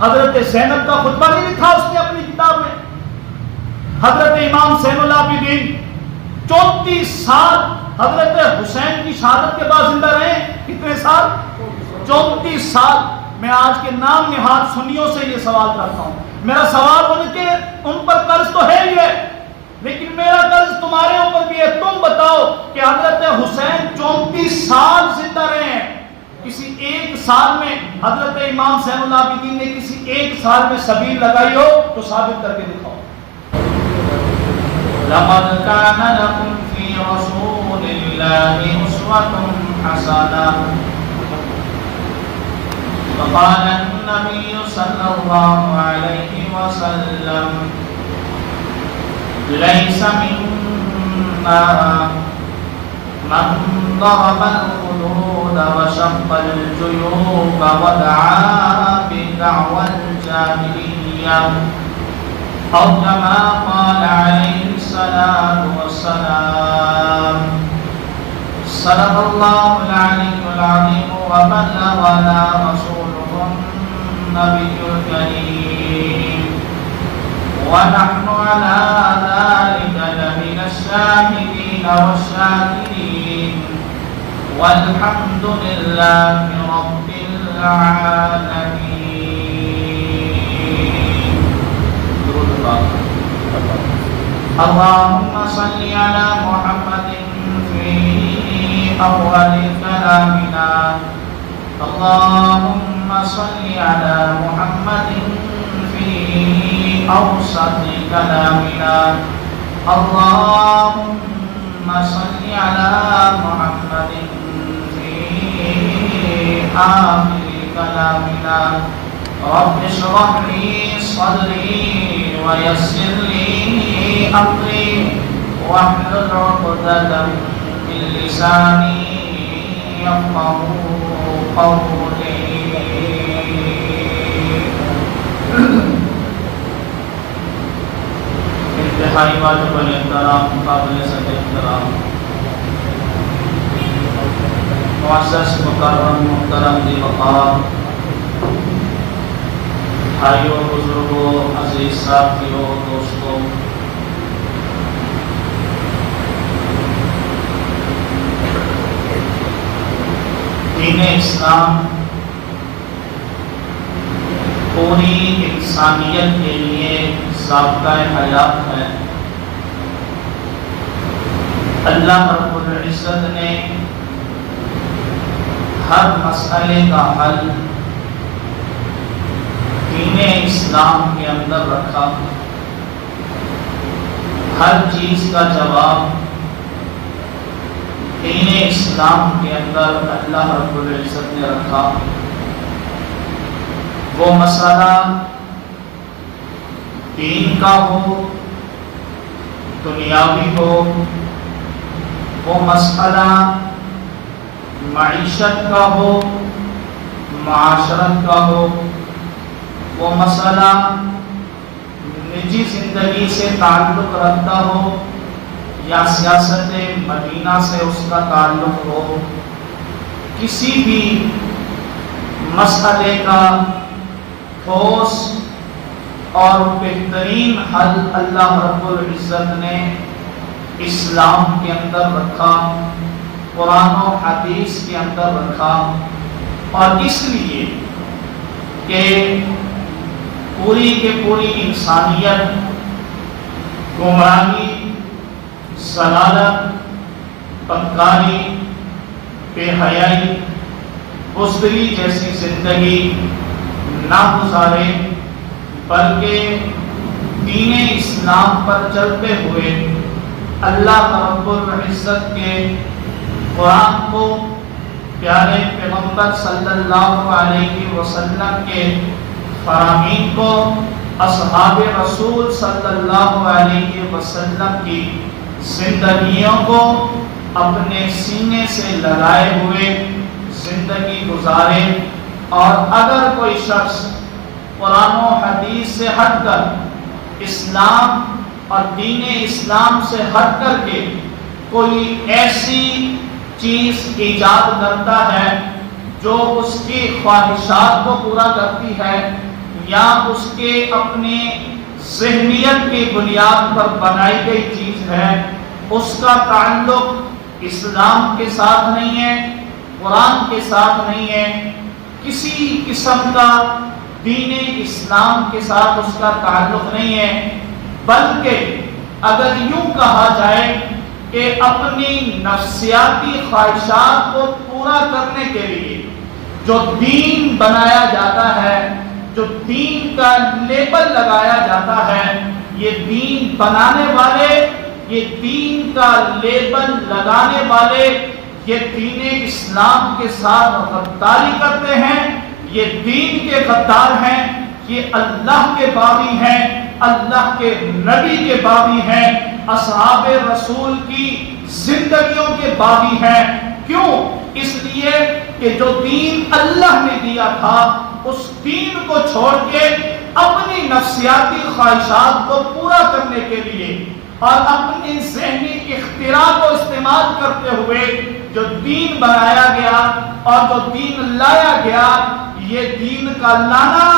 حضرت زینب کا خطبہ نہیں لکھا اس نے اپنی کتاب میں؟ حضرت امام زین العابدین 34 سال حضرت حسین کی شہادت کے بعد زندہ رہے. کتنے سال؟ 34 سال. میں آج کے نام نہاد سنیوں سے یہ سوال کرتا ہوں. میرا سوال ان پر قرض تو ہے ہی ہے، لیکن میرا قرض تمہارے اوپر بھی ہے. تم بتاؤ کہ حضرت حسین 34 سال زندہ رہے ہیں، کسی ایک سال میں حضرت امام زین العابدین نے کسی ایک سال میں سبیل لگائی ہو تو ثابت کر کے دکھاؤ. لقد كان لكم في رسول الله أسوة حسنة. وقال النبي صلى الله عليه وسلم ليس منا من ضرب الخدود وشق الجيوب ودعا بدعوى الجاهلية أو كما قال عليه الصلاة والسلام. صدق الله العلي العظيم وبلغنا رسوله النبي الكريم ونحن على ذلك لمن الشاهدين والشاكرين والحمد لله رب العالمين. اللهم صل على محمد في أول كلامنا. اللهم صل على محمد في أوسط كلامنا. اللهم صل على محمد في آخر كلامنا. رب اشرح لي صدري ويسر لي أمري واحلل عقدة من لساني يفقهوا قولي. انتہائی واجب الاحترام قابل صد احترام معزز مکرم محترم دی وقار بھائیوں، بزرگوں، عزیز ساتھیوں، دوستوں، دین اسلام پوری انسانیت کے لیے ضابطۂ حیات ہے. اللہ رب العزت نے ہر مسئلے کا حل دین اسلام کے اندر رکھا. ہر چیز کا جواب دین اسلام کے اندر اللہ رب العزت نے رکھا. وہ مسئلہ دین کا ہو، دنیاوی ہو، وہ مسئلہ معیشت کا ہو، معاشرت کا ہو، وہ مسئلہ نجی زندگی سے تعلق رکھتا ہو یا سیاست مدینہ سے اس کا تعلق ہو، کسی بھی مسئلے کا ٹھوس اور بہترین حل اللہ رب العزت نے اسلام کے اندر رکھا، قرآن و حدیث کے اندر رکھا. اور اس لیے کہ پوری کے پوری انسانیت گمراہی، ضلالت، بدکاری، بے حیائی، بزدلی جیسی زندگی نہ گزارے، بلکہ دین اسلام پر چلتے ہوئے اللہ رب العزت کے قرآن کو، پیارے پیغمبر صلی اللہ علیہ وسلم کے فرامین کو، اصحاب رسول صلی اللہ علیہ وسلم کی زندگیوں کو اپنے سینے سے لگائے ہوئے زندگی گزارے. اور اگر کوئی شخص قرآن و حدیث سے ہٹ کر، اسلام اور دین اسلام سے ہٹ کر کے کوئی ایسی چیز ایجاد کرتا ہے جو اس کی خواہشات کو پورا کرتی ہے، یا اس کے اپنے ذہنیت کی بنیاد پر بنائی گئی چیز ہے، اس کا تعلق اسلام کے ساتھ نہیں ہے، قرآن کے ساتھ نہیں ہے، کسی قسم کا دین اسلام کے ساتھ اس کا تعلق نہیں ہے، بلکہ اگر یوں کہا جائے کہ اپنی نفسیاتی خواہشات کو پورا کرنے کے لیے جو دین بنایا جاتا ہے، جو دین کا لیبل لگایا جاتا ہے، یہ دین بنانے والے، یہ دین کا لیبل لگانے والے یہ دین اسلام کے ساتھ غداری کرتے ہیں، یہ دین کے غدار ہیں، یہ اللہ کے باغی ہیں، اللہ کے نبی کے باغی ہیں، اصحاب رسول کی زندگیوں کے باغی ہیں۔ کیوں؟ اس لیے کہ جو دین اللہ نے دیا تھا اس دین کو چھوڑ کے اپنی نفسیاتی خواہشات کو پورا کرنے کے لیے اور اپنی ذہنی اختراع کو استعمال کرتے ہوئے جو دین بنایا گیا اور جو دین لایا گیا، یہ دین کا لانا،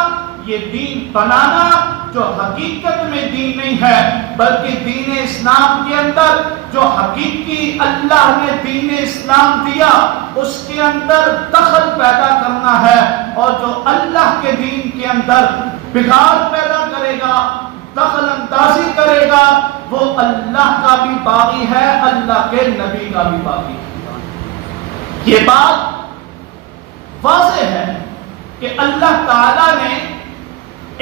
یہ دین بنانا جو حقیقت میں دین نہیں ہے، بلکہ دین اسلام کے اندر جو حقیقی اللہ نے دین اسلام دیا اس کے اندر دخل پیدا کرنا ہے، اور جو اللہ کے دین کے اندر بگاڑ پیدا کرے گا، دخل اندازی کرے گا، وہ اللہ کا بھی باغی ہے، اللہ کے نبی کا بھی باغی ہے۔ یہ بات واضح ہے کہ اللہ تعالیٰ نے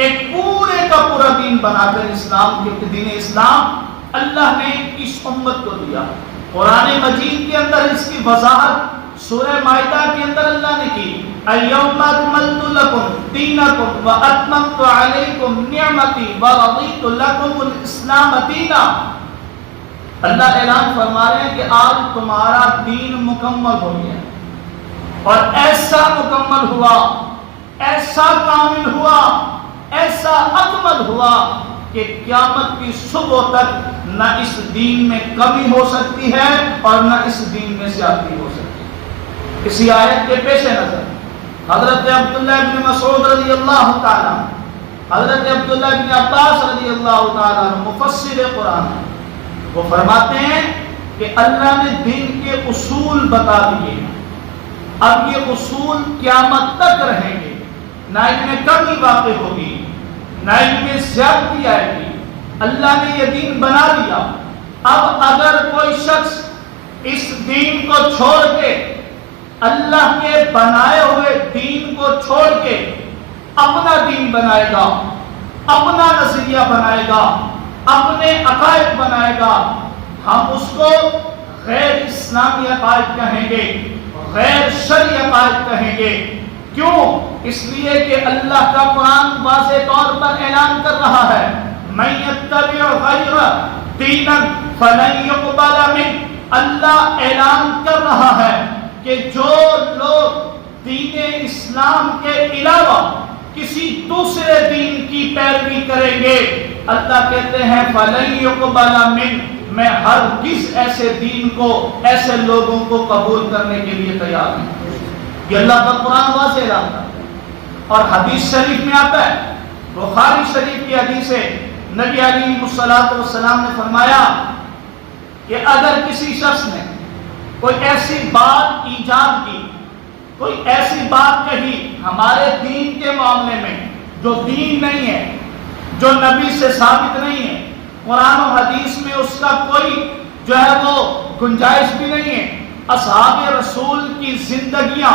ایک پورے کا پورا دین بنا کر اسلام کے دین اسلام اللہ نے اس امت کو دیا۔ قرآن مجید کے اندر اس کی وضاحت سورہ مائدہ کے اندر اللہ نے کی، اليوم اکملت لکم دینکم واتممت علیکم نعمتی ورضیت لکم الاسلام دینا۔ اللہ اعلان فرما رہے ہیں کہ آج تمہارا دین مکمل ہو گیا، اور ایسا مکمل ہوا، ایسا کامل ہوا، ایسا اکمل ہوا کہ قیامت کی صبح تک نہ اس دین میں کمی ہو سکتی ہے اور نہ اس دین میں زیادتی ہو سکتی ہے۔ اسی آیت کے پیش نظر حضرت عبداللہ بن مسعود رضی اللہ تعالیٰ، حضرت عبداللہ بن عباس رضی اللہ تعالیٰ مفسر قرآن ہیں، وہ فرماتے ہیں کہ اللہ نے دین کے اصول بتا دیے، اب یہ اصول قیامت تک رہیں گے، نہ ان میں کمی واقع ہوگی، نہ ان میں زیادتی آئے گی۔ اللہ نے یہ دین بنا دیا، اب اگر کوئی شخص اس دین کو چھوڑ کے، اللہ کے بنائے ہوئے دین کو چھوڑ کے اپنا دین بنائے گا، اپنا نظریہ بنائے گا، اپنے عقائد بنائے گا، ہم اس کو غیر اسلامی عقائد کہیں گے، غیر شرعی عقائد کہیں گے۔ کیوں؟ اس لیے کہ اللہ کا قرآن واضح طور پر اعلان کر رہا ہے، مَن يَتَّبِعْ غَيْرَ دِينًا فَلَن يُقْبَلَ مِنْهُ۔ اللہ اعلان کر رہا ہے کہ جو لوگ دین اسلام کے علاوہ کسی دوسرے دین کی پیروی کریں گے، اللہ کہتے ہیں فَلَن يُقْبَلَ مِنْهُ، میں ہرگز ایسے دین کو، ایسے لوگوں کو قبول کرنے کے لیے تیار نہیں۔ یہ اللہ کا قرآن واضح اعلان کرتا ہے، اور حدیث شریف میں آتا ہے، بخاری شریف کی حدیث ہے، نبی علیہ السلام نے فرمایا کہ اگر کسی شخص نے کوئی ایسی بات ایجاد کی، کوئی ایسی بات کہی ہمارے دین کے معاملے میں جو دین نہیں ہے، جو نبی سے ثابت نہیں ہے، قرآن و حدیث میں اس کا کوئی جو ہے وہ گنجائش بھی نہیں ہے، اصحاب رسول کی زندگیاں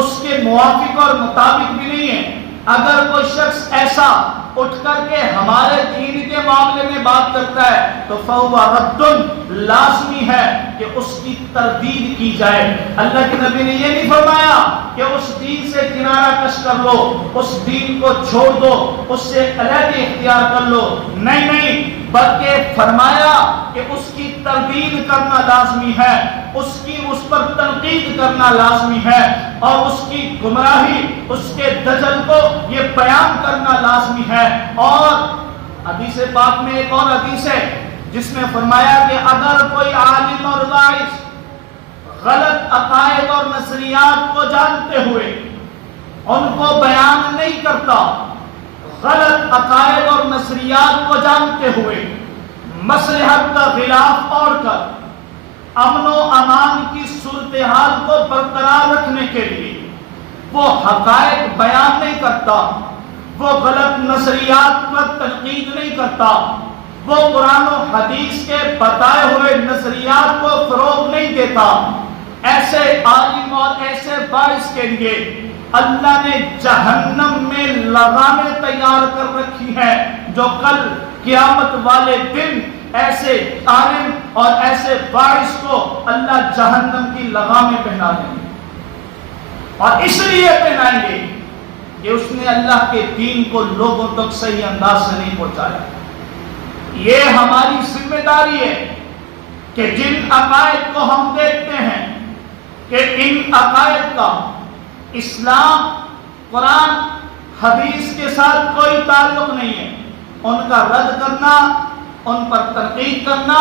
اس کے موافق اور مطابق بھی نہیں ہیں، اگر کوئی شخص ایسا اٹھ کر کے ہمارے دین کے معاملے میں بات کرتا ہے تو فَهُوَ رَدٌّ، لازمی ہے کہ اس کی تردید کی جائے۔ اللہ کے نبی نے یہ نہیں فرمایا کہ اس دین سے کنارہ کش کر لو، اس دین کو چھوڑ دو، اس سے علیحدگی اختیار کر لو، نہیں، بلکہ فرمایا کہ اس کی تردید کرنا لازمی ہے، اس پر تنقید کرنا لازمی ہے، اور اس کی گمراہی، اس کے دجل کو یہ بیان کرنا لازمی ہے۔ اور حدیث پاک میں ایک اور حدیث ہے جس میں فرمایا کہ اگر کوئی عالم اور واعظ غلط عقائد اور نظریات کو جانتے ہوئے ان کو بیان نہیں کرتا، غلط عقائد اور نظریات کو جانتے ہوئے مصلحت کا غلاف اوڑھ کر امن و امان کی صورتحال کو برقرار رکھنے کے لیے وہ حقائق بیان نہیں کرتا، وہ غلط نظریات پر تنقید نہیں کرتا، وہ قرآن و حدیث کے بتائے ہوئے نظریات کو فروغ نہیں دیتا، ایسے عالم اور ایسے باعث کے لیے اللہ نے جہنم میں لگامیں تیار کر رکھی ہیں، جو کل قیامت والے دن ایسے عالم اور ایسے باعث کو اللہ جہنم کی لگامیں پہنا دیں گے، اور اس لیے پہنائیں گے کہ اس نے اللہ کے دین کو لوگوں تک صحیح انداز سے نہیں پہنچایا۔ یہ ہماری ذمہ داری ہے کہ جن عقائد کو ہم دیکھتے ہیں کہ ان عقائد کا اسلام، قرآن، حدیث کے ساتھ کوئی تعلق نہیں ہے، ان کا رد کرنا، ان پر تنقید کرنا،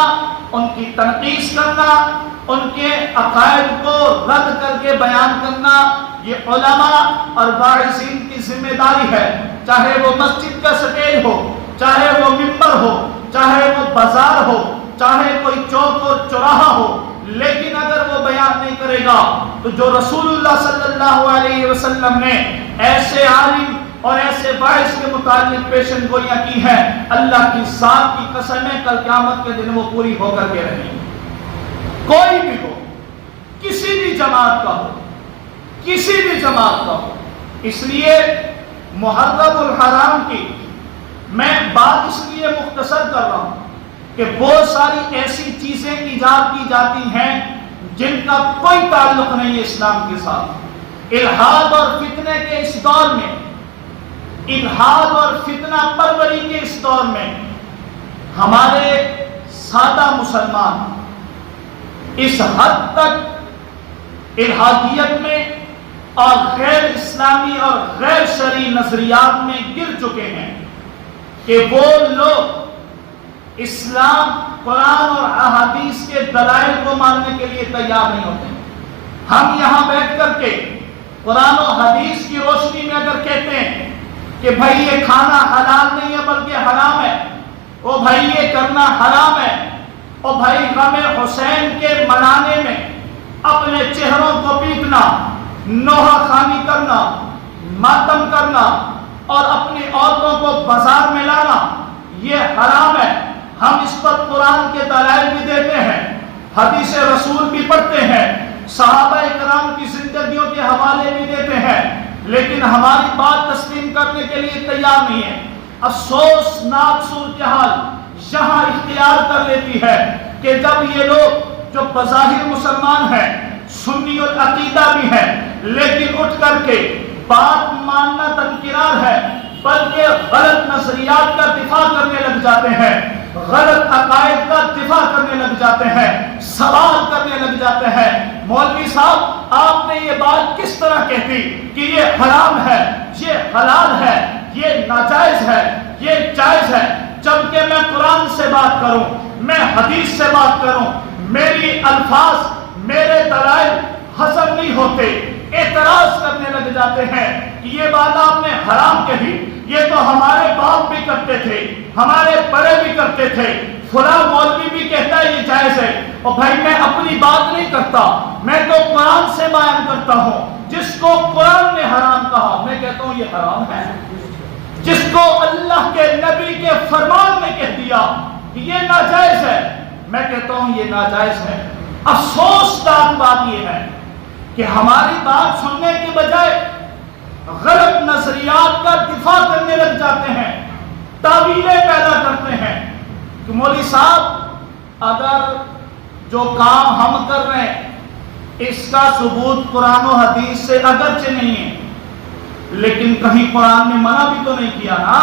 ان کی تنقیص کرنا، ان کے عقائد کو رد کر کے بیان کرنا، یہ علماء اور باعثین کی ذمہ داری ہے، چاہے وہ مسجد کا سٹیج ہو، چاہے وہ ممبر ہو، چاہے وہ بازار ہو، چاہے کوئی چوک اور چوراہا ہو۔ لیکن اگر وہ بیان نہیں کرے گا تو جو رسول اللہ صلی اللہ علیہ وسلم نے ایسے عالم اور ایسے باعث کے متعلق پیشن گوئیاں کی ہیں، اللہ کی ذات کی قسمیں کل قیامت کے دن وہ پوری ہو کر کے رہیں گی۔ کوئی بھی ہو، کسی بھی جماعت کا ہو، کسی بھی جماعت کا ہو۔ اس لیے محرم الحرام کی میں بات اس لیے مختصر کر رہا ہوں کہ بہت ساری ایسی چیزیں ایجاد کی جاتی ہیں جن کا کوئی تعلق نہیں ہے اسلام کے ساتھ۔ الحاد اور فتنے کے اس دور میں، الحاد اور فتنہ پروری کے اس دور میں ہمارے سادہ مسلمان اس حد تک الحادیت میں اور غیر اسلامی اور غیر شرعی نظریات میں گر چکے ہیں کہ وہ لوگ اسلام، قرآن اور احادیث کے دلائل کو ماننے کے لیے تیار نہیں ہوتے۔ ہم یہاں بیٹھ کر کے قرآن و حدیث کی روشنی میں اگر کہتے ہیں کہ بھائی یہ کھانا حلال نہیں ہے بلکہ حرام ہے، او بھائی یہ کرنا حرام ہے، او بھائی غم حسین کے منانے میں اپنے چہروں کو پیٹنا، نوحہ خوانی کرنا، ماتم کرنا اور اپنی عورتوں کو بازار میں لانا یہ حرام ہے، ہم اس پر قرآن کے دلائل بھی دیتے ہیں، حدیث رسول بھی پڑھتے ہیں، صحابہ کرام کی زندگیوں کے حوالے بھی دیتے ہیں، لیکن ہماری بات تسلیم کرنے کے لیے تیار نہیں ہے۔ افسوسناک صورتحال یہاں اختیار کر لیتی ہے کہ جب یہ لوگ جو بظاہر مسلمان ہیں، سنی العقیدہ بھی ہیں، لیکن اٹھ کر کے بات ماننا تنکرار ہے بلکہ غلط نظریات کا دفاع کرنے لگ جاتے ہیں، غلط عقائد کا دفاع کرنے لگ جاتے ہیں، سوال کرنے لگ جاتے ہیں، مولوی صاحب آپ نے یہ بات کس طرح کہتی کہ یہ حرام ہے، یہ حلال ہے، یہ ناجائز ہے، یہ جائز ہے، جبکہ میں قرآن سے بات کروں، میں حدیث سے بات کروں، میری الفاظ، میرے دلائل ہضم نہیں ہوتے، اعتراض کرنے لگ جاتے ہیں کہ یہ بات آپ نے حرام کہی، یہ تو ہمارے باپ بھی کرتے تھے، ہمارے بڑے بھی کرتے تھے، فلاں مولوی بھی کہتا ہے یہ جائز ہے۔ اور بھائی میں اپنی بات نہیں کرتا، میں تو قرآن سے بیان کرتا ہوں، جس کو قرآن نے حرام کہا میں کہتا ہوں یہ حرام ہے، جس کو اللہ کے نبی کے فرمان نے کہہ دیا کہ یہ ناجائز ہے میں کہتا ہوں یہ ناجائز ہے۔ افسوسناک بات یہ ہے کہ ہماری بات سننے کے بجائے غلط نظریات کا دفاع کرنے لگ جاتے ہیں، تعویلیں پیدا کرتے ہیں کہ مولوی صاحب اگر جو کام ہم کر رہے ہیں اس کا ثبوت قرآن و حدیث سے اگرچہ نہیں ہے، لیکن کہیں قرآن نے منع بھی تو نہیں کیا نا،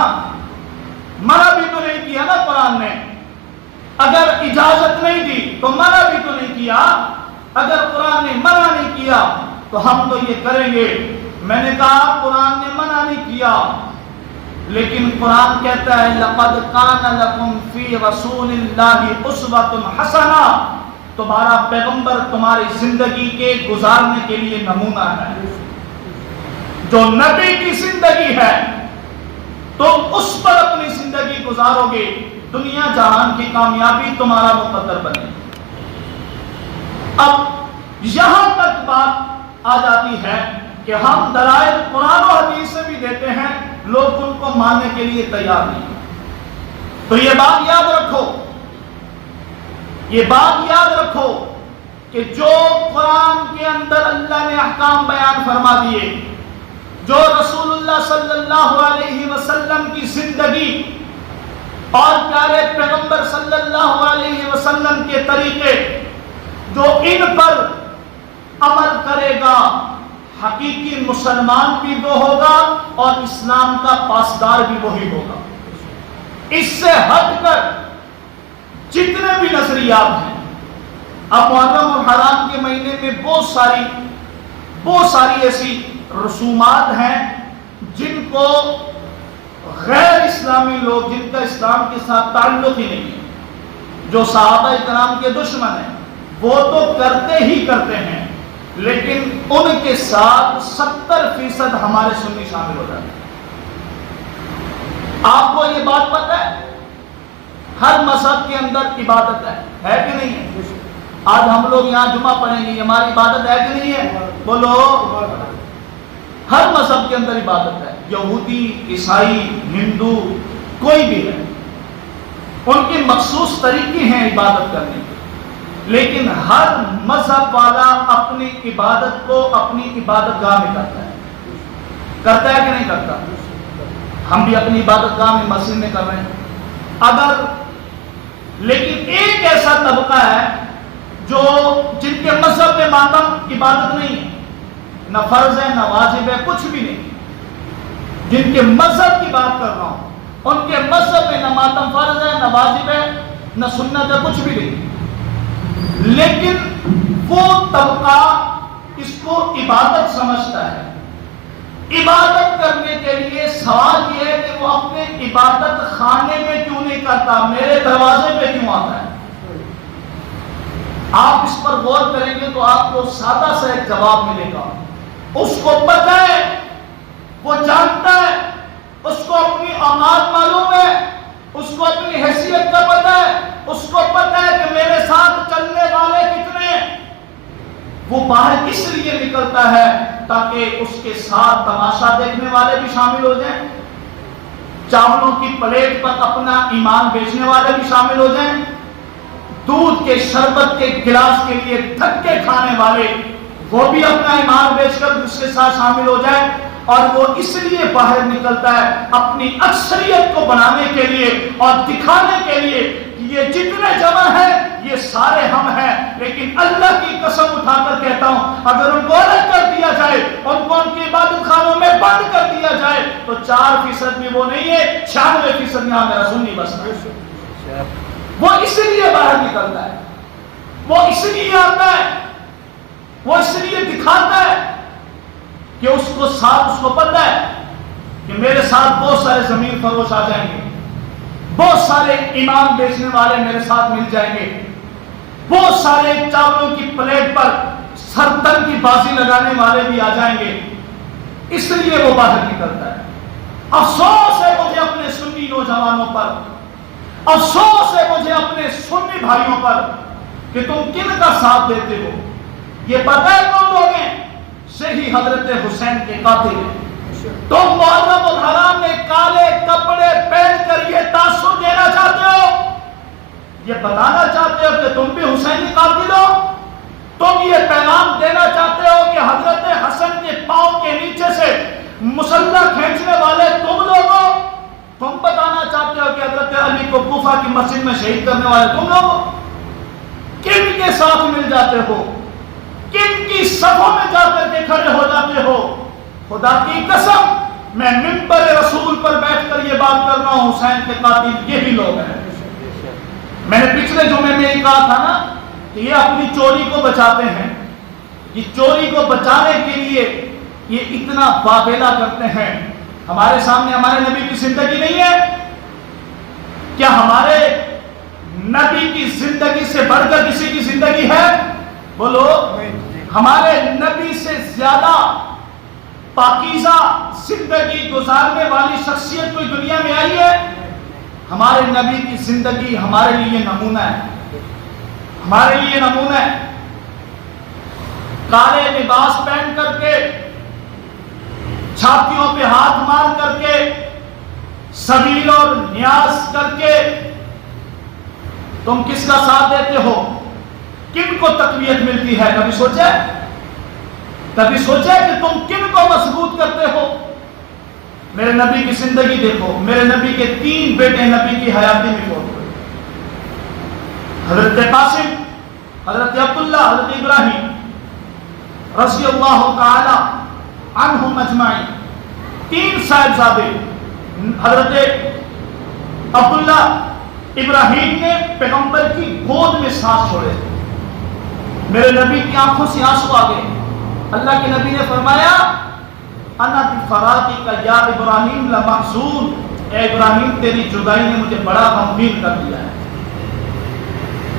منع بھی تو نہیں کیا نا قرآن نے، اگر اجازت نہیں دی تو منع بھی تو نہیں کیا، اگر قرآن نے منع نہیں کیا تو ہم تو یہ کریں گے۔ میں نے کہا قرآن نے منع نہیں کیا، لیکن قرآن کہتا ہے لَقَدْ كَانَ لَكُمْ فِي رَسُولِ اللَّهِ أُسْوَةٌ حَسَنَةٌ، تمہارا پیغمبر تمہاری زندگی کے گزارنے کے لیے نمونہ ہے۔ جو نبی کی زندگی ہے تم تم اس پر اپنی زندگی گزارو گے دنیا جہان کی کامیابی تمہارا مقدر بنے. اب یہاں تک بات آ جاتی ہے کہ ہم دلائل قرآن و حدیث سے بھی دیتے ہیں, لوگ ان کو ماننے کے لیے تیار نہیں. تو یہ بات یاد رکھو, یہ بات یاد رکھو کہ جو قرآن کے اندر اللہ نے احکام بیان فرما دیے, جو رسول اللہ صلی اللہ علیہ وسلم کی زندگی اور پیارے پیغمبر صلی اللہ علیہ وسلم کے طریقے, جو ان پر عمل کرے گا حقیقی مسلمان بھی وہ ہوگا اور اسلام کا پاسدار بھی وہی ہوگا. اس سے ہٹ کر جتنے بھی نظریات ہیں, اب محرم اور حرام کے مہینے میں بہت ساری ایسی رسومات ہیں جن کو غیر اسلامی لوگ, جن کا اسلام کے ساتھ تعلق ہی نہیں ہے, جو صحابہ کرام کے دشمن ہیں, وہ تو کرتے ہی کرتے ہیں, لیکن ان کے ساتھ 70% ہمارے سنی شامل ہو جاتے ہیں. آپ کو یہ بات پتہ ہے ہر مذہب کے اندر عبادت ہے کہ نہیں ہے؟ آج ہم لوگ یہاں جمعہ پڑھیں گے, ہماری عبادت ہے کہ نہیں ہے؟ بولو. ہر مذہب کے اندر عبادت ہے, یہودی, عیسائی, ہندو, کوئی بھی ہے, ان کے مخصوص طریقے ہیں عبادت کرنے کے, لیکن ہر مذہب والا اپنی عبادت کو اپنی عبادت گاہ میں کرتا ہے کہ نہیں کرتا؟ ہم بھی اپنی عبادت گاہ میں مسجد میں کر رہے ہیں. لیکن ایک ایسا طبقہ ہے جن کے مذہب میں ماتم عبادت نہیں ہے, نہ فرض ہے, نہ واجب ہے, کچھ بھی نہیں. جن کے مذہب کی بات کر رہا ہوں, ان کے مذہب میں نہ ماتم فرض ہے, نہ واجب ہے, نہ سنت ہے, کچھ بھی نہیں. لیکن وہ طبقہ اس کو عبادت سمجھتا ہے. عبادت کرنے کے لیے سوال یہ ہے کہ وہ اپنے عبادت خانے میں کیوں نہیں کرتا, میرے دروازے پہ کیوں آتا ہے؟ آپ اس پر غور کریں گے تو آپ کو سادہ سا ایک جواب ملے گا. اس کو پتہ ہے, وہ جانتا ہے, اس کو اپنی اوقات معلوم ہے, اس کو اپنی حیثیت کا پتہ ہے, اس کو پتہ ہے کہ میرے ساتھ چلنے والے کتنے ہیں. وہ باہر اس لیے نکلتا ہے تاکہ اس کے ساتھ تماشا دیکھنے والے بھی شامل ہو جائیں, چاولوں کی پلیٹ پر اپنا ایمان بیچنے والے بھی شامل ہو جائیں, دودھ کے شربت کے گلاس کے لیے دھکے کھانے والے وہ بھی اپنا ایمان بیچ کر اس کے ساتھ شامل ہو جائیں. اور وہ اس لیے باہر نکلتا ہے اپنی اکثریت کو بنانے کے لیے اور دکھانے کے لیے کہ یہ جتنے جمع ہیں یہ سارے ہم ہیں. لیکن اللہ کی قسم اٹھا کر کہتا ہوں, اگر ان کو الگ کر دیا جائے, ان کو ان کی عبادت خانوں میں بند کر دیا جائے, تو 4% بھی وہ نہیں ہے, 96% یہاں میرا سنی بس ہے. وہ اس لیے باہر نکلتا ہے, وہ اس لیے آتا ہے, وہ اس لیے دکھاتا ہے کہ اس کو پتہ ہے کہ میرے ساتھ بہت سارے زمین فروش آ جائیں گے, بہت سارے ایمان بیچنے والے میرے ساتھ مل جائیں گے, بہت سارے چاولوں کی پلیٹ پر سرتن کی بازی لگانے والے بھی آ جائیں گے. اس لیے وہ باہر نکلتا ہے. افسوس ہے مجھے اپنے سنی نوجوانوں پر, افسوس ہے مجھے اپنے سنی بھائیوں پر کہ تم کن کا ساتھ دیتے ہو. یہ پتہ ہے کون لوگ ہیں؟ صحیح حضرت حسین کے قاتل ہیں. تم محرم الحرام میں کالے کپڑے پہن کر یہ تاثر دینا چاہتے ہو, یہ بتانا چاہتے ہو کہ تم بھی حسینی قاتل ہو. تم یہ پیغام دینا چاہتے ہو کہ حضرت حسن کے پاؤں کے نیچے سے مسلح کھینچنے والے تم لوگ ہو. تم بتانا چاہتے ہو کہ حضرت علی کو کوفہ کی مسجد میں شہید کرنے والے تم لوگ ہو. کن کے ساتھ مل جاتے ہو, کن کی صفوں میں جا کر کے کھڑے ہو جاتے ہو. خدا کی قسم میں منبر رسول پر بیٹھ کر یہ بات کر رہا ہوں, حسین کے قاتل یہی لوگ ہیں. میں نے پچھلے جمعے میں یہ کہا تھا نا کہ یہ اپنی چوری کو بچاتے ہیں. یہ چوری کو بچانے کے لیے یہ اتنا واویلا کرتے ہیں. ہمارے سامنے ہمارے نبی کی زندگی نہیں ہے کیا؟ ہمارے نبی کی زندگی سے بڑھ کر کسی کی زندگی ہے؟ بولو. ہمارے نبی سے زیادہ پاکیزہ زندگی گزارنے والی شخصیت کوئی دنیا میں آئی ہمارے نبی کی زندگی ہمارے لیے نمونہ ہے، ہمارے لیے نمونہ ہے۔ کالے لباس پہن کر کے، چھاتیوں پہ ہاتھ مار کر کے، سبیل اور نیاز کر کے تم کس کا ساتھ دیتے ہو؟ کن کو تقویت ملتی ہے؟ کبھی سوچے؟ کبھی سوچے کہ تم کن کو مضبوط کرتے ہو؟ میرے نبی کی زندگی دیکھو، میرے نبی کے 3 بیٹے نبی کی حیاتی میں فوت ہوئے، حضرت قاسم، حضرت عبداللہ، حضرت ابراہیم رضی اللہ تعالی عنہم اجمعین۔ 3 صاحبزادے، حضرت عبداللہ ابراہیم نے پیغمبر کی گود میں سانس چھوڑے، میرے نبی کی آنکھوں سے آنسو آ گئے۔ اللہ کے نبی نے فرمایا انا بفراقک یا ابراہیم لمحزون، اے ابراہیم تیری جدائی نے مجھے بڑا غمگین کر دیا ہے۔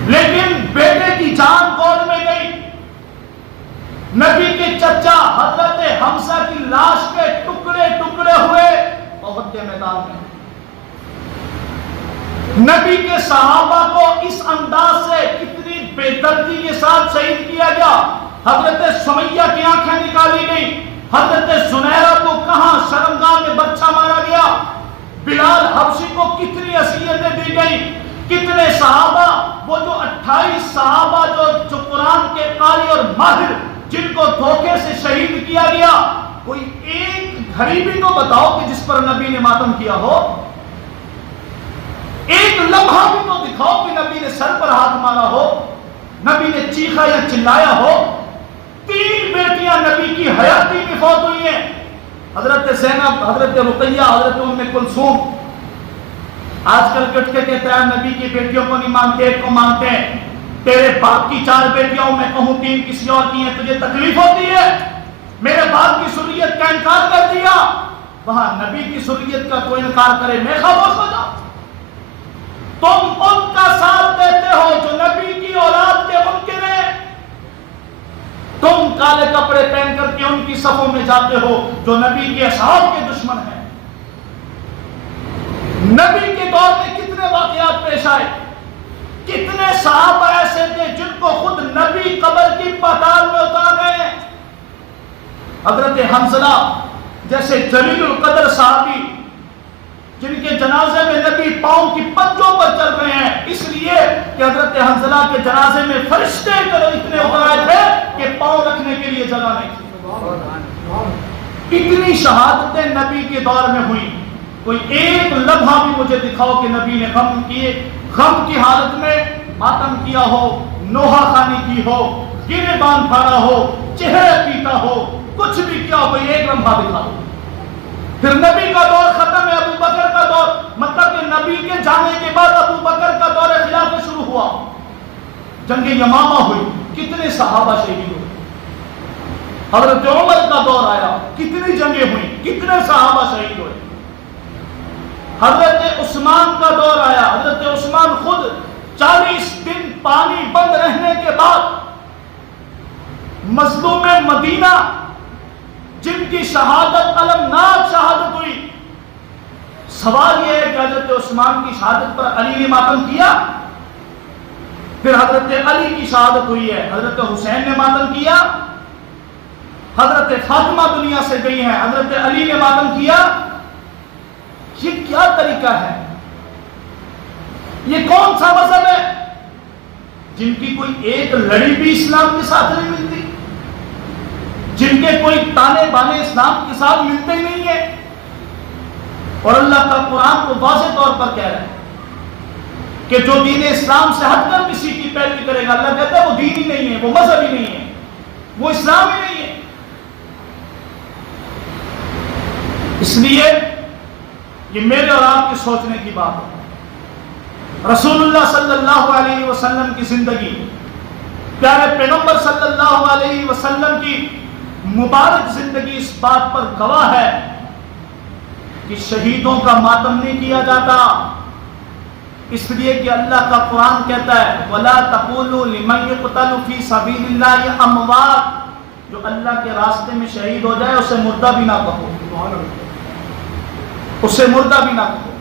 لیکن بیٹے کی جان گود میں گئی، نبی کے چچا حضرت حمزہ کی لاش کے ٹکڑے ٹکڑے ہوئے احد کے میدان میں۔ نبی کے صحابہ کو اس انداز سے کتنی بے دردی کے ساتھ شہید کیا گیا۔ حضرت سمیہ کی آنکھیں نکالی گئی، حضرت زنیرہ کو کہاں شرمگاہ میں بچہ مارا گیا، بلال حبشی کو کتنی اذیتیں دی گئی، کتنے صحابہ، وہ جو 28 صحابہ جو قرآن کے قاری اور ماہر، جن کو دھوکے سے شہید کیا گیا، کوئی ایک گھڑی بھی تو بتاؤ کہ جس پر نبی نے ماتم کیا ہو، ایک لمحہ بھی تو دکھاؤ کہ نبی نے سر پر ہاتھ مارا ہو، نبی نے چیخا یا چلایا ہو۔ 3 بیٹیاں نبی کی حیاتی میں فوت ہوئی ہیں، حضرت زینب، حضرت رقیہ، حضرت ام کلثوم۔ آج کل کٹ کے کہتے ہیں نبی کی بیٹیوں کو نہیں مانتے، ایک کو مانتے ہیں۔ تیرے باپ کی 4 بیٹیاں، میں کہوں 3 کسی اور کی ہیں، تجھے تکلیف ہوتی ہے؟ میرے باپ کی سریت کا انکار کر دیا، وہاں نبی کی سریت کا کوئی انکار کرے میں خاموش ہو جاؤں؟ تم ان کا ساتھ دیتے ہو جو نبی کی اولاد کے منکر ہیں، تم کالے کپڑے پہن کر کے ان کی صفوں میں جاتے ہو جو نبی کے اصحاب کے دشمن ہیں۔ نبی کے دور میں کتنے واقعات پیش آئے، کتنے صحابہ ایسے تھے جن کو خود نبی قبر کی پاتال میں اتار گئے۔ حضرت حنظلہ جیسے جلیل القدر صحابی، جن کے جنازے میں نبی پاؤں کی پنجوں پر چل رہے ہیں، اس لیے کہ حضرت حنظلہ کے جنازے میں فرشتے اتنے اتر آئے تھے کہ پاؤں رکھنے کے لیے جگہ نہیں تھی۔ اتنی شہادتیں نبی کے دور میں ہوئی، کوئی ایک لمحہ بھی مجھے دکھاؤ کہ نبی نے غم کی حالت میں ماتم کیا ہو، نوحہ خانی کی ہو، گریبان پھاڑا ہو، چہرے پیٹا ہو، کچھ بھی کیا ہو، کوئی ایک لمحہ دکھا دو۔ پھر نبی کا دور ختم ہے، ابو بکر کا دور، مطلب کہ نبی کے جانے کے بعد ابو بکر کا دور خلافت شروع ہوا، جنگ یمامہ ہوئی، کتنے صحابہ شہید ہوئے۔ حضرت عمر کا دور آیا، کتنی جنگیں ہوئی، کتنے صحابہ شہید ہوئے۔ حضرت عثمان کا دور آیا، حضرت عثمان خود 40 دن پانی بند رہنے کے بعد مظلوم مدینہ، جن کی شہادت المناک شہادت ہوئی۔ سوال یہ ہے کہ حضرت عثمان کی شہادت پر علی نے ماتم کیا؟ پھر حضرت علی کی شہادت ہوئی ہے، حضرت حسین نے ماتم کیا؟ حضرت فاطمہ دنیا سے گئی ہیں، حضرت علی نے ماتم کیا؟ یہ کیا طریقہ ہے؟ یہ کون سا مذہب ہے جن کی کوئی ایک لڑی بھی اسلام کے ساتھ نہیں ملتی، جن کے کوئی تانے بانے اسلام کے ساتھ ملتے ہی نہیں ہیں؟ اور اللہ کا قرآن کو واضح طور پر کہہ رہا ہے کہ جو دین اسلام سے ہٹ کر کسی کی پیروی کرے گا، اللہ کہتا ہے وہ دین ہی نہیں ہے، وہ مذہب ہی نہیں ہے، وہ اسلام ہی نہیں ہے۔ اس لیے یہ میرے اور آپ کے سوچنے کی بات ہے۔ رسول اللہ صلی اللہ علیہ وسلم کی زندگی، پیارے پیغمبر صلی اللہ علیہ وسلم کی مبارک زندگی اس بات پر گواہ ہے کہ شہیدوں کا ماتم نہیں کیا جاتا، اس لیے کہ اللہ کا قرآن کہتا ہے وَلَا تَقُولُوا لِمَنْ يُقْتَلُ فِي سَبِيلِ اللَّهِ أَمْوَاتٌ، جو اللہ کے راستے میں شہید ہو جائے اسے مردہ بھی نہ کہو، اسے مردہ بھی نہ کہو۔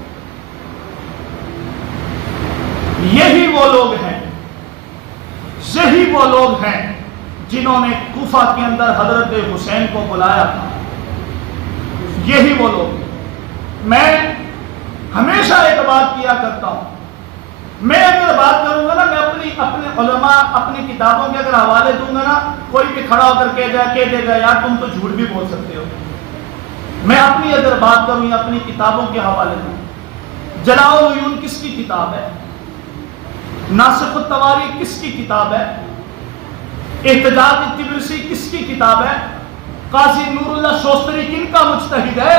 یہی وہ لوگ ہیں، یہی وہ لوگ ہیں جنہوں نے کوفہ کے اندر حضرت حسین کو بلایا تھا، یہی وہ لوگ ہیں۔ میں ہمیشہ ایک بات کیا کرتا ہوں، میں اگر بات کروں گا نا، میں اپنے علماء اپنی کتابوں کے اگر حوالے دوں گا نا، کوئی بھی کھڑا ہو کر کہہ دے گا یار تم تو جھوٹ بھی بول سکتے ہو۔ میں اپنی اگر بات کروں یا اپنی کتابوں کے حوالے دوں، جلاء العیون کس کی کتاب ہے؟ ناسخ التواریخ کس کی کتاب ہے؟ احتجاج الطبرسی کس کی کتاب ہے؟ قاضی نور اللہ شوستری کن کا مجتہد ہے؟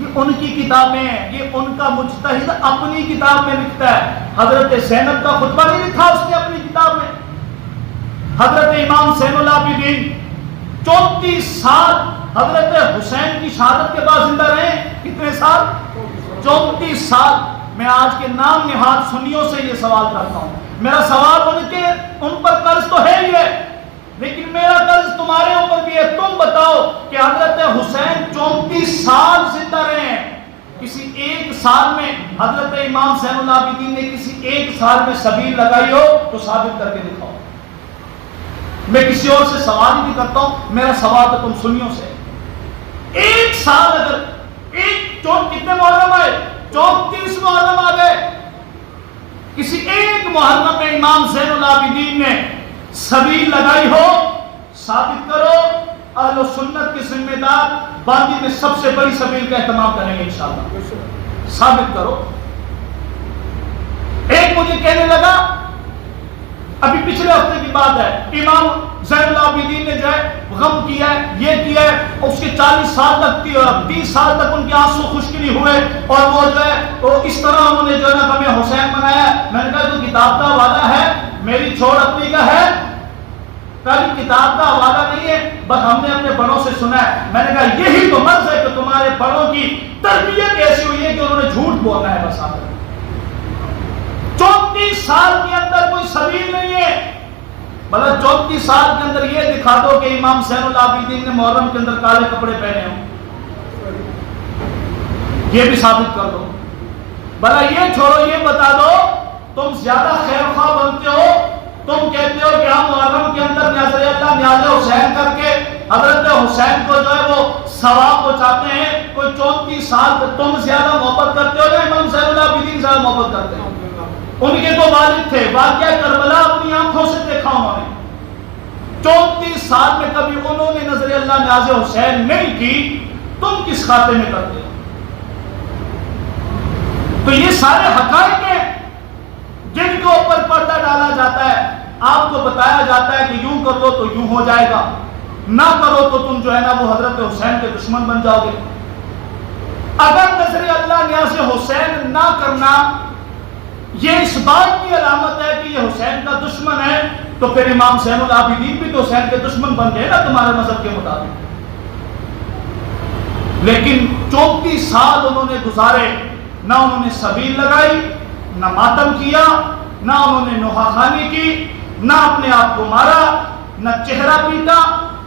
یہ ان کی کتابیں ہیں، یہ ان کا مجتہد اپنی کتاب میں لکھتا ہے۔ حضرت زینب کا خطبہ نہیں لکھا اس نے اپنی کتاب میں؟ حضرت امام زین العابدین 34 سال حضرت حسین کی شہادت کے بعد زندہ رہے۔ کتنے سال؟ 34 سال۔ میں آج کے نام نہاد سنیوں سے یہ سوال کرتا ہوں، میرا سوال ان پر قرض تو ہے ہی ہے، لیکن میرا قرض تمہارے اوپر بھی ہے۔ تم بتاؤ کہ حضرت حسین 34 سال زندہ رہے ہیں، کسی ایک سال میں حضرت امام زین العابدین نے کسی ایک سال میں سبیل لگائی ہو تو ثابت کر کے دکھاؤ۔ میں کسی اور سے سوال ہی نہیں کرتا ہوں، میرا سوال تو تم سنیوں سے۔ ایک سال اگر کتنے محرم آئے؟ 34 محرم آ گئے، کسی ایک محرم میں امام زین العابدین نے سبیل لگائی ہو، ثابت کرو۔ اہل سنت کے ذمہ دار باندی میں سب سے بڑی سبیل کا اہتمام کریں گے انشاءاللہ، ثابت کرو۔ ایک مجھے کہنے لگا، ابھی پچھلے ہفتے کی بات ہے، امام زین العابدین نے جو ہے غم کیا ہے، یہ کیا ہے، اس کے 40 سال تک 30 سال تک ان کے آنسو خشک نہیں ہوئے، اور وہ جو ہے وہ اس طرح انہوں نے جو ہے نا غم حسین منایا۔ میں نے کہا تو کتاب کا حوالہ ہے، میری چھوڑ اپنی کا ہے، کبھی کتاب کا حوالہ نہیں ہے، بس ہم نے اپنے بڑوں سے سنا ہے۔ میں نے کہا یہی تو مرض ہے کہ تمہارے بڑوں کی تربیت ایسی ہوئی ہے کہ انہوں نے جھوٹ بولنا ہے بس۔ آپ 34 سال کے اندر کوئی سبیل نہیں ہے، مطلب 34 سال کے اندر یہ دکھا دو کہ امام زین العابدین نے محرم کے اندر کالے کپڑے پہنے ہوں، یہ بھی ثابت کر دو۔ بھلا یہ چھوڑو، یہ بتا دو تم زیادہ خیر خواہ بنتے ہو، تم کہتے ہو کہ ہم محرم کے اندر نیاز حسین کر کے حضرت حسین کو جو ہے وہ ثواب پہنچاتے ہیں، کوئی 34 سال تم زیادہ محبت کرتے ہو یا امام زین العابدین زیادہ محبت کرتے ہیں؟ ان کے تو والد تھے، واقعہ کربلا اپنی آنکھوں سے دیکھا انہوں نے۔ 34 سال میں کبھی انہوں نے نظر اللہ نیاز حسین نہیں کی، تم کس کھاتے میں کرتے ہو؟ تو یہ سارے حقائق ہیں جن کے اوپر پردہ ڈالا جاتا ہے، آپ کو بتایا جاتا ہے کہ یوں کر لو تو یوں ہو جائے گا، نہ کرو تو تم جو ہے نا وہ حضرت حسین کے دشمن بن جاؤ گے۔ اگر نظر اللہ نیاز حسین نہ کرنا یہ اس بات کی علامت ہے کہ یہ حسین کا دشمن ہے، تو پھر امام زین العابدین بھی تو حسین کے دشمن بن گئے نا تمہارے مذہب کے مطابق۔ لیکن 34 سال انہوں نے گزارے، نہ انہوں نے سبیل لگائی، نہ ماتم کیا، نہ انہوں نے نوحہ خوانی کی، نہ اپنے آپ کو مارا، نہ چہرہ پیٹا،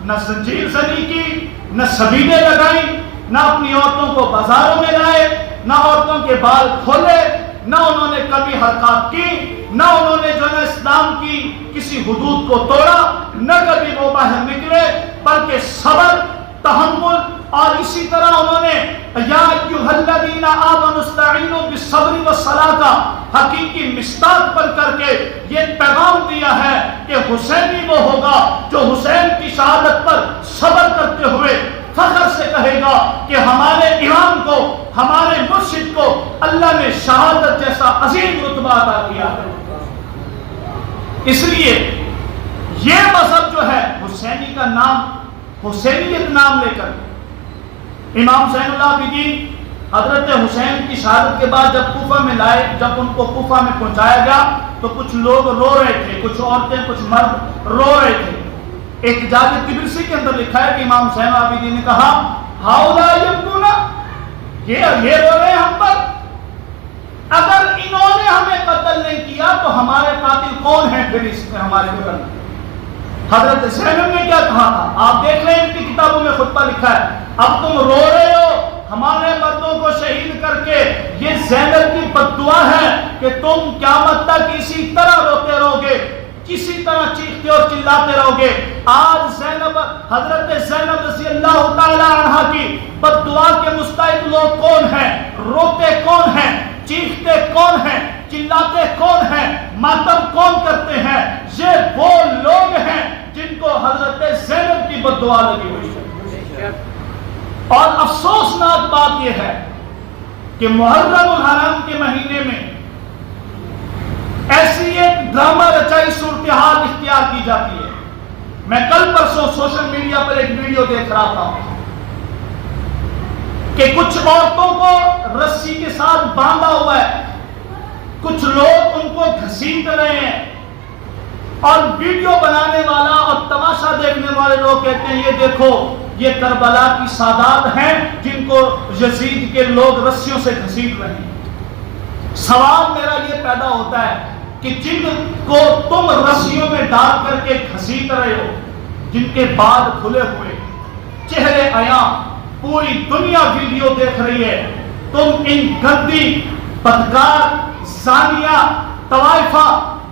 نہ زنجیر زنی کی، نہ سبیلیں لگائی، نہ اپنی عورتوں کو بازاروں میں لائے، نہ عورتوں کے بال کھولے، نہ انہوں نے کبھی حرکات کی، نہ انہوں نے جو ہے اسلام کی کسی حدود کو توڑا، نہ کبھی وہ باہر نکلے، بلکہ صبر، تحمل، اور اسی طرح انہوں نے یا ایھا الذین آمنوا استعینوا بالصبر والصلاۃ کا حقیقی مصداق بن کر کے یہ پیغام دیا ہے کہ حسینی وہ ہوگا جو حسین کی شہادت پر صبر کرتے ہوئے فخر سے کہے گا کہ ہمارے امام کو، ہمارے مرشد کو اللہ نے شہادت جیسا عظیم رتبہ عطا کیا ہے۔ اس لیے یہ مذہب جو ہے حسینی کا نام، حسینیت نام لے کر امام زین العابدین حضرت حسین کی شہادت کے بعد جب کوفہ میں لائے، جب ان کو کوفہ میں پہنچایا گیا تو کچھ لوگ رو رہے تھے، کچھ عورتیں کچھ مرد رو رہے تھے۔ احتجاج طبرسی کے اندر لکھا ہے کہ امام زین العابدین نے کہا ہؤلاء یبکون، یہ رو رہے ہیں ہم پر، اگر انہوں نے ہمیں قتل نہیں کیا تو ہمارے قاتل کون ہیں پھر اس میں ہمارے قتل؟ حضرت زینب نے کیا کہا تھا آپ دیکھ لیں، ان کی کتابوں میں خطبہ لکھا ہے، اب تم رو رہے ہو ہمارے مردوں کو شہید کر کے، یہ زینب کی بد دعا ہے کہ تم قیامت تک اسی طرح روتے رہو گے، کسی طرح چیختے اور چلاتے رہو گے۔ آج حضرت زینب رضی اللہ تعالی عنہ کی بد دعا کے مستحق لوگ کون ہیں؟ روتے کون ہیں؟ چیختے کون ہیں؟ چلاتے کون ہیں؟ ماتم کون کرتے ہیں؟ یہ وہ لوگ ہیں جن کو حضرت زینب کی بد دعا لگی ہوئی ہے۔ اور افسوسناک بات یہ ہے کہ محرم الحرام کے مہینے میں ایسی ایک ڈرامہ رچائی صورتحال اختیار کی جاتی ہے۔ میں کل پرسوں سوشل میڈیا پر ایک ویڈیو دیکھ رہا تھا کہ کچھ عورتوں کو رسی کے ساتھ باندھا ہوا ہے، کچھ لوگ ان کو گھسیٹ رہے ہیں، اور ویڈیو بنانے والا اور تماشا دیکھنے والے لوگ کہتے ہیں یہ دیکھو یہ کربلا کی سادات ہیں جن کو یزید کے لوگ رسیوں سے گھسیٹ رہے ہیں۔ سوال میرا یہ پیدا ہوتا ہے کہ جن کو تم رسیوں میں ڈال کر کے گھسیٹ رہے ہو، جن کے بال کھلے ہوئے، چہرے عیاں، پوری دنیا ویڈیو دیکھ رہی ہے، تم ان گندی، بدکار، زانیہ، طوائفہ،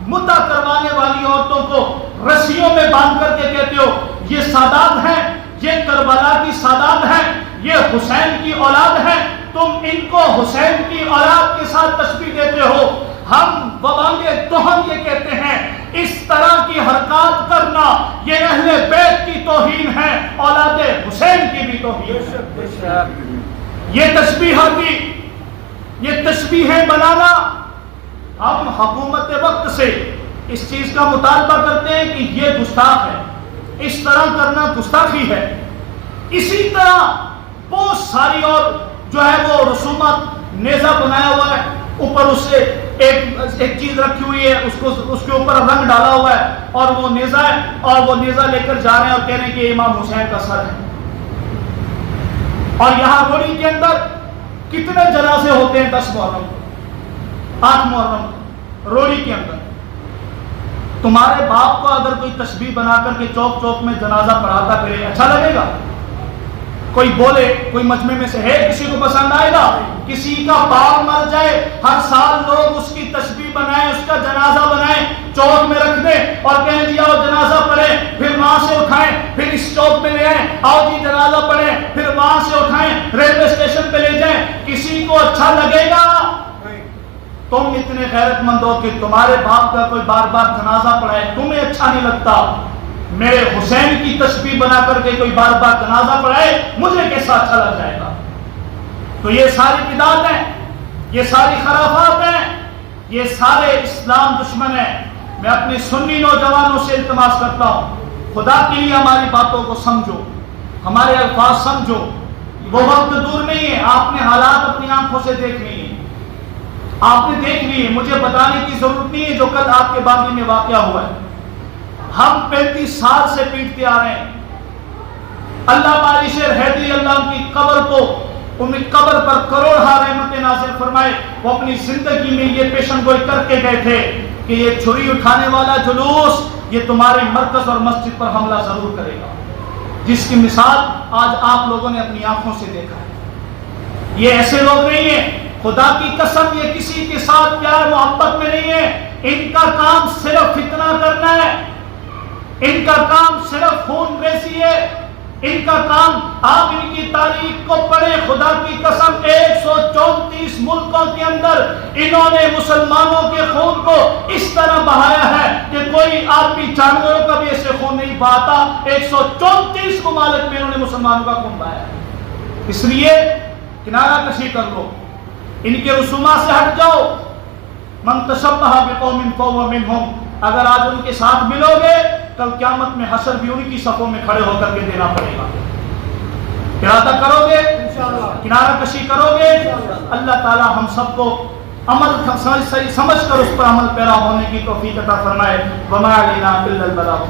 متع کروانے والی عورتوں کو رسیوں میں باندھ کر کے کہتے ہو یہ سادات ہیں، یہ کربلا کی سادات ہیں، یہ حسین کی اولاد ہیں، تم ان کو حسین کی اولاد کے ساتھ تشبیہ دیتے ہو۔ ہم وبانگے توہم یہ کہتے ہیں اس طرح کی حرکات کرنا یہ اہل بیت کی توہین ہے، اولاد حسین کی بھی توہین ہے۔ یہ تشبیہاتی، یہ تشبیہیں بنانا، ہم حکومت وقت سے اس چیز کا مطالبہ کرتے ہیں کہ یہ گستاخ ہے، اس طرح کرنا گستاخی ہے۔ اسی طرح بہت ساری اور جو ہے وہ رسومات، نیزہ بنایا ہوا ہے، اوپر اس سے ایک چیز رکھی ہوئی ہے، اس کے اوپر رنگ ڈالا ہوا ہے، اور وہ نیزہ ہے، اور وہ نیزہ لے کر جا رہے ہیں اور کہہ رہے ہیں کہ امام حسین کا سر ہے۔ اور یہاں روڑی کے اندر کتنے جنازے ہوتے ہیں؟ 10 محرم، 8 محرم، روڑی کے اندر۔ تمہارے باپ کو اگر کوئی تشبیہ بنا کر کے چوک چوک میں جنازہ پڑھاتا پھرے، اچھا لگے گا؟ کوئی بولے، کوئی مجمع میں سے ہے کسی کو پسند آئے گا؟ کسی کا باپ مر جائے، ہر سال لوگ اس کی تشبیہ بنائیں، اس کا جنازہ بنائیں، چوک میں رکھ دیں اور کہیں جی آؤ جنازہ پڑھیں، پھر وہاں سے اٹھائیں، پھر اس چوک میں لے آئیں، آؤ جی جنازہ پڑھیں، پھر وہاں سے اٹھائیں، ریلوے اسٹیشن پہ لے جائیں، کسی کو اچھا لگے گا؟ تم اتنے غیرت مند ہو کہ تمہارے باپ کا کوئی بار بار جنازہ پڑھائے، تمہیں اچھا نہیں لگتا؟ میرے حسین کی تشبیہ بنا کر کے کوئی بار بار جنازہ پڑھائے، مجھے کیسا اچھا لگ جائے گا؟ تو یہ ساری بدعت ہیں، یہ ساری خرافات ہیں، یہ سارے اسلام دشمن ہیں۔ میں اپنے سنی نوجوانوں سے التماس کرتا ہوں، خدا کے لیے ہماری باتوں کو سمجھو، ہمارے الفاظ سمجھو۔ وہ وقت دور نہیں ہے، آپ نے حالات اپنی آنکھوں سے دیکھ لی ہیں، آپ نے دیکھ لی ہے، مجھے بتانے کی ضرورت نہیں ہے جو کل آپ کے باغی میں واقعہ ہوا ہے۔ ہم 35 سال سے پیٹتے آ رہے ہیں۔ اللہ باری شیر حیدری اللہ کی قبر کو، ان کی قبر پر کروڑہا رحمت نازل فرمائے، وہ اپنی زندگی میں یہ پیشن گوئی کر کے گئے تھے کہ یہ چھری اٹھانے والا جلوس یہ تمہارے مرکز اور مسجد پر حملہ ضرور کرے گا، جس کی مثال آج آپ لوگوں نے اپنی آنکھوں سے دیکھا ہے۔ یہ ایسے لوگ نہیں ہیں، خدا کی قسم یہ کسی کے ساتھ پیار محبت میں نہیں ہے، ان کا کام صرف فتنہ کرنا ہے، ان کا کام صرف خون ریزی ہے، ان کا کام، آپ ان کی تاریخ کو پڑھیں، خدا کی قسم 134 ملکوں کے اندر انہوں نے مسلمانوں کے خون کو اس طرح بہایا ہے کہ کوئی آدمی جانوروں کا بھی ایسے خون نہیں بہاتا۔ 134 ممالک میں انہوں نے مسلمانوں کا خون بہایا ہے۔ اس لیے کنارہ کشی کر لو، ان کے رسومات سے ہٹ جاؤ۔ من تشبہ بقوم فہو منہم، اگر آج ان کے ساتھ ملو گے کل قیامت میں حشر بھی ان کی صفوں میں کھڑے ہو کر کے دینا پڑے گا۔ ارادہ کرو گے، کنارہ کشی کرو گے، اللہ تعالی ہم سب کو عمل سمجھ کر اس پر عمل پیرا ہونے کی توفیق عطا فرمائے۔ وما علینا الا البلاغ۔